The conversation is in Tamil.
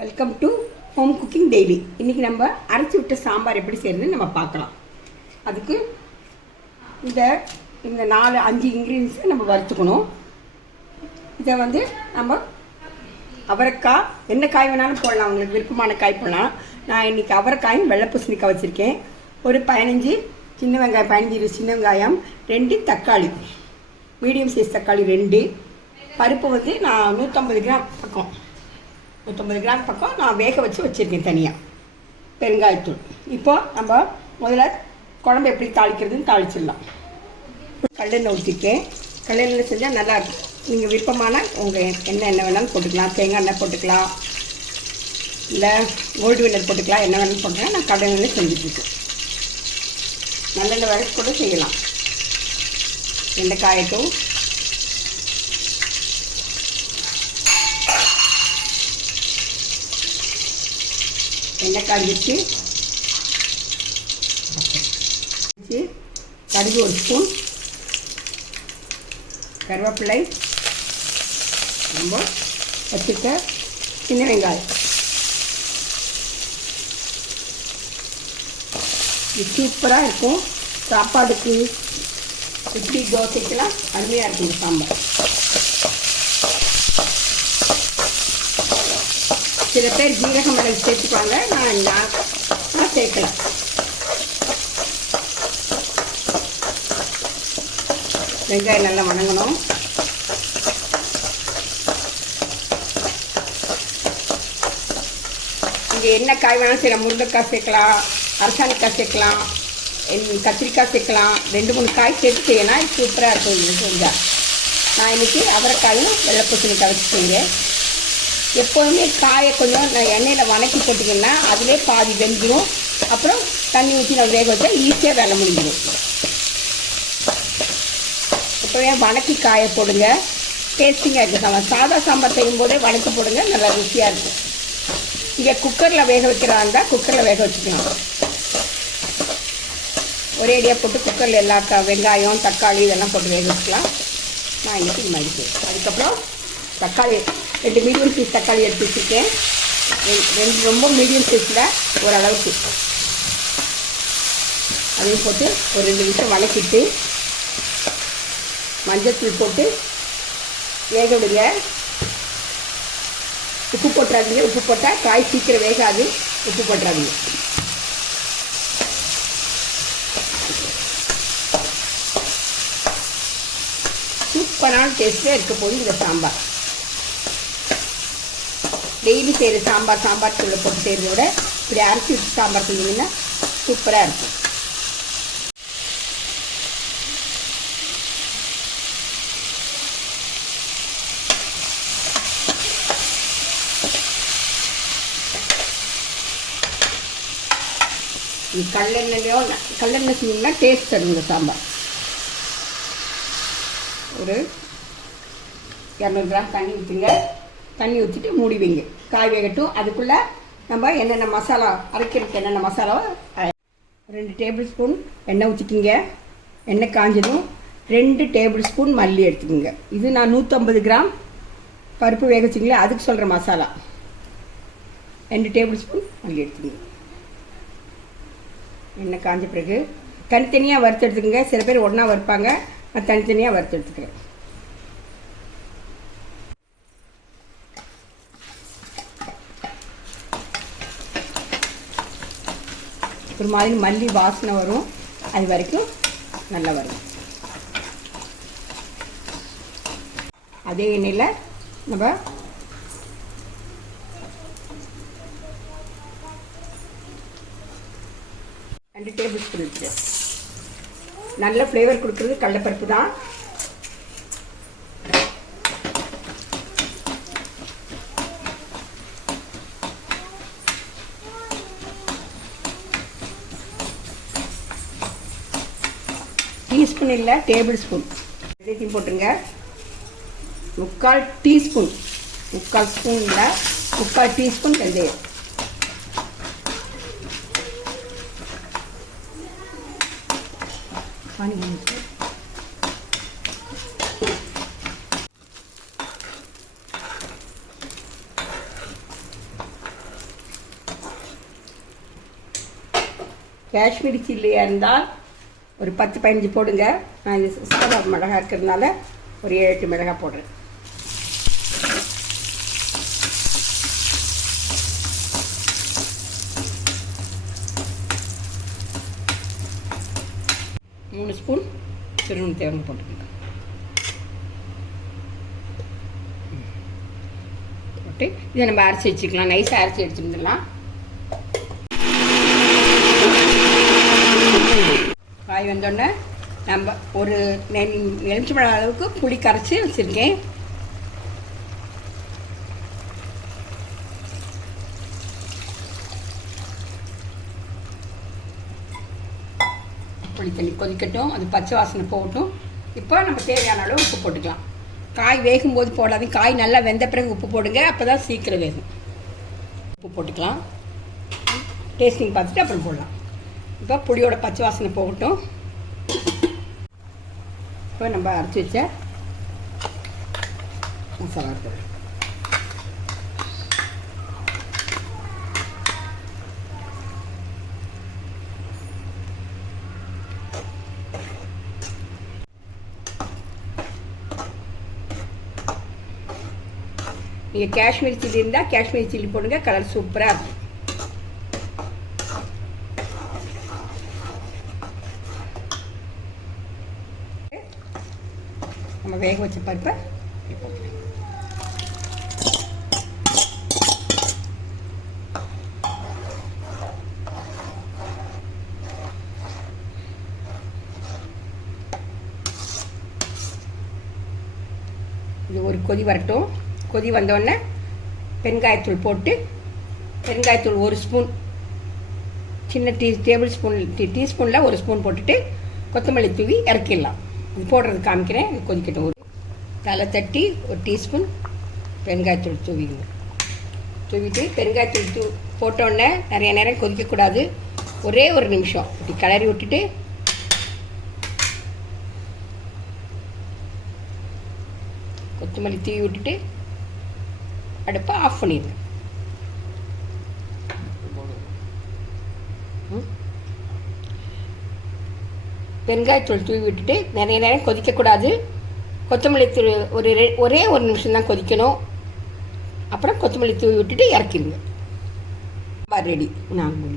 Welcome to home cooking daily. இன்றைக்கி நம்ம அரைச்சி விட்ட சாம்பார் எப்படி செய்கிறதுன்னு நம்ம பார்க்கலாம். அதுக்கு இந்த 4-5 இன்க்ரீடியன்ஸை நம்ம வறுத்துக்கணும். இதை நம்ம அவரைக்காய், என்ன காய் வேணாலும் போடலாம், உங்களுக்கு விருப்பமான காய் போடலாம். நான் இன்றைக்கி அவரைக்காயும் வெள்ளை பூசணிக்காய் வச்சுருக்கேன். ஒரு 15 சின்ன வெங்காயம், 15 சின்ன வெங்காயம், 2 தக்காளி, மீடியம் சைஸ் தக்காளி 2. பருப்பு நான் 150 கிராம் பக்கம் 150 கிராம் பக்கம் நான் வேக வச்சுருக்கேன் தனியாக. பெருங்காயத்தூள். இப்போது நம்ம முதல்ல குழம்பு எப்படி தாளிக்கிறதுன்னு தாளிச்சிடலாம். கடலெண்ணெய் ஊற்றிருக்கேன். கடலெண்ணெய் செஞ்சால் நல்லாயிருக்கும். நீங்கள் விருப்பமான உங்கள் எண்ணெய் வேணாலும் போட்டுக்கலாம். தேங்காய் எண்ணெய் போட்டுக்கலாம், இல்லை கோல்டு வின்னர் போட்டுக்கலாம், என்ன வேணாலும் போட்டுக்கலாம். நான் கடலெண்ணெய் செஞ்சுட்ருக்கேன். நல்லெண்ணெய் வரைக்கும் கூட செய்யலாம். எண்ணெய் காயட்டும். எண்ணெய் காஞ்சிச்சு. கடுகு 1 ஸ்பூன், கருவேப்பிலை, நம்ம வச்சுக்க சின்ன வெங்காயம். இது சூப்பராக இருக்கும். சாப்பாடுக்கு, இட்லி, தோசைக்கெல்லாம் அருமையாக இருக்கும் சாம்பார். சில பேர் ஜீரக மிளகு சேர்த்துக்குவாங்க. நான் சேர்க்கல. வெங்காயம் நல்லா வணங்கணும். இங்கே என்ன காய் வேணாலும் செய்யலாம். முருங்கைக்காய் சேர்க்கலாம், அரசாணிக்காய் சேர்க்கலாம், கத்திரிக்காய் சேர்க்கலாம். 2-3 காய் சேர்த்து செய்யலாம். சூப்பராக இருக்கும் இது செஞ்சால். நான் இன்றைக்கி அவரைக்காயும் வெள்ளை பூசணிக்காய் வச்சு செய்கிறேன். எப்போதுமே காயை கொஞ்சம் எண்ணெயில் வணக்கி போட்டிங்கன்னா அதிலே பாதி வெந்துடும். அப்புறம் தண்ணி ஊற்றி நம்ம வேக வச்சா ஈஸியாக வேலை முடிஞ்சிடும். எப்போவே வணக்கி காயை போடுங்க, டேஸ்டிங்காக இருக்குது. சாதா சாம்பார் செய்யும் போதே வணக்கி போடுங்க, நல்லா ருசியாக இருக்கும். இங்கே குக்கரில் வேக வைக்கிறா இருந்தால் குக்கரில் வேக வச்சுக்கலாம். ஒரே அடியாக போட்டு குக்கரில் எல்லா வெங்காயம், தக்காளி இதெல்லாம் போட்டு வேக வச்சுக்கலாம். நான் இன்றைக்கி இது மாதிரி செய்வேன். அதுக்கப்புறம் தக்காளி 2 மீடியம் சைஸ் தக்காளி எடுத்து வச்சுருக்கேன். 2 ரொம்ப மீடியம் சைஸில் ஓரளவுக்கு அதையும் போட்டு ஒரு 2 நிமிஷம் வதக்கிட்டு மஞ்சத்தூள் போட்டு வேக விடுங்க. உப்பு போட்டுறாதீங்க. உப்பு போட்டால் காய் சீக்கிரம் வேகாது. உப்பு போட்டுறாதீங்க. சூப்பரான டேஸ்ட்டில் இருக்க போது இந்த சாம்பார். டெய்லி செய்கிற சாம்பார் தூளை போட்டு செய்கிறத விட இப்படி அரைச்சி வச்சு சாம்பார் செஞ்சீங்கன்னா சூப்பராக இருக்கும். இது கல்லெண்ணெய் செஞ்சிங்கன்னா டேஸ்ட் தரும் இந்த சாம்பார். ஒரு 200 கிராம் தண்ணி ஊற்றுங்க. தண்ணி ஊற்றிட்டு மூடி வைங்க. காய் வேகட்டும். அதுக்குள்ளே நம்ம என்னென்ன மசாலா அரைக்கிறதுக்கு என்னென்ன மசாலாவோ 2 டேபிள் ஸ்பூன் எண்ணெய் ஊற்றிக்கிங்க. எண்ணெய் காஞ்சதும் 2 டேபிள் ஸ்பூன் மல்லி எடுத்துக்கோங்க. இது நான் 150 கிராம் பருப்பு வேக வச்சிங்களே அதுக்கு சொல்கிற மசாலா. 2 டேபிள் ஸ்பூன் மல்லி எடுத்துக்கோங்க. எண்ணெய் காஞ்ச பிறகு தனித்தனியாக வறுத்து எடுத்துக்கோங்க. சில பேர் ஒன்றா வறுப்பாங்க. நான் தனித்தனியாக வறுத்து எடுத்துக்கிறேன். ஒரு மாதிரி மல்லி வாசனை வரும். அது வரைக்கும் நல்லா வரும். அதே எண்ணெயில் நம்ம ரெண்டு டேபிள் ஸ்பூன் இருக்குது. நல்ல ஃப்ளேவர் கொடுக்குறது கடலைப்பருப்பு தான். டீஸ்பூன் இல்லை, டேபிள் ஸ்பூன் எல்லாத்தையும் போட்டுருங்க. 3/4 டீஸ்பூன், 3/4 ஸ்பூன் இல்லை, 3/4 டீஸ்பூன் வெந்தயம். காஷ்மீரி சில்லியாக இருந்தால் ஒரு 10-15 போடுங்க. நான் இது சாதா மிளகா இருக்கிறதுனால ஒரு 7-8 மிளகாய் போடுறேன். மூணு ஸ்பூன் திருவண்ண தேவனை போட்டுக்கோங்க. போட்டு இதை நம்ம அரைச்சி வச்சுக்கலாம். நைஸாக அரைச்சி எடுத்துருந்துடலாம். காய் வந்தோடனே நம்ம ஒரு எலுமிச்சம்பழம் அளவுக்கு புளி கரைச்சி வச்சுருக்கேன். புளி தண்ணி கொதிக்கட்டும், அது பச்சை வாசனை போகட்டும். இப்போ நம்ம தேவையான அளவு உப்பு போட்டுக்கலாம். காய் வேகும்போது போடாதீங்க, காய் நல்லா வெந்த பிறகு உப்பு போடுங்க, அப்போ தான் சீக்கிரம் வேகும். உப்பு போட்டுக்கலாம், டேஸ்டிங் பார்த்துட்டு அப்புறம் போடலாம். இப்போ புளியோட பச்சை வாசனை போகட்டும். இப்போ நம்ம அரைச்சி வச்ச மசாலா தூள், நீங்கள் காஷ்மீரி சில்லி இருந்தால் காஷ்மீரி சில்லி போடுங்க, கலர் சூப்பராக இருக்கும். நம்ம வேக வச்ச பருப்பை போட்டுக்கலாம். இது ஒரு கொதி வரட்டும். கொதி வந்தோடனே பெருங்காயத்தூள் போட்டு, பெருங்காயத்தூள் 1 ஸ்பூன், சின்ன டீஸ்பூனில் 1 ஸ்பூன் போட்டுட்டு கொத்தமல்லி தூவி இறக்கிடலாம். இது போடுறது காமிக்கிறேன். இது கொதிக்கட்டும். ஒரு தலை தட்டி 1 டீஸ்பூன் பெருங்காயத்தூள் தூவிட்டு பெருங்காயத்தூள் போட்டோடனே நிறைய நேரம் கொதிக்கக்கூடாது. ஒரே ஒரு நிமிஷம் இப்படி கிளறி விட்டுட்டு கொத்தமல்லி தூவி விட்டுட்டு அடுப்பை ஆஃப் பண்ணிடுங்க. பெருங்காயத்தூள் தூவி விட்டுட்டு நிறைய நேரம் கொதிக்கக்கூடாது. கொத்தமல்லி தூள் ஒரே ஒரு நிமிஷம் தான் கொதிக்கணும். அப்புறம் கொத்தமல்லி தூவி விட்டுட்டு இறக்கிடுங்க. ரெடி. நாங்கள்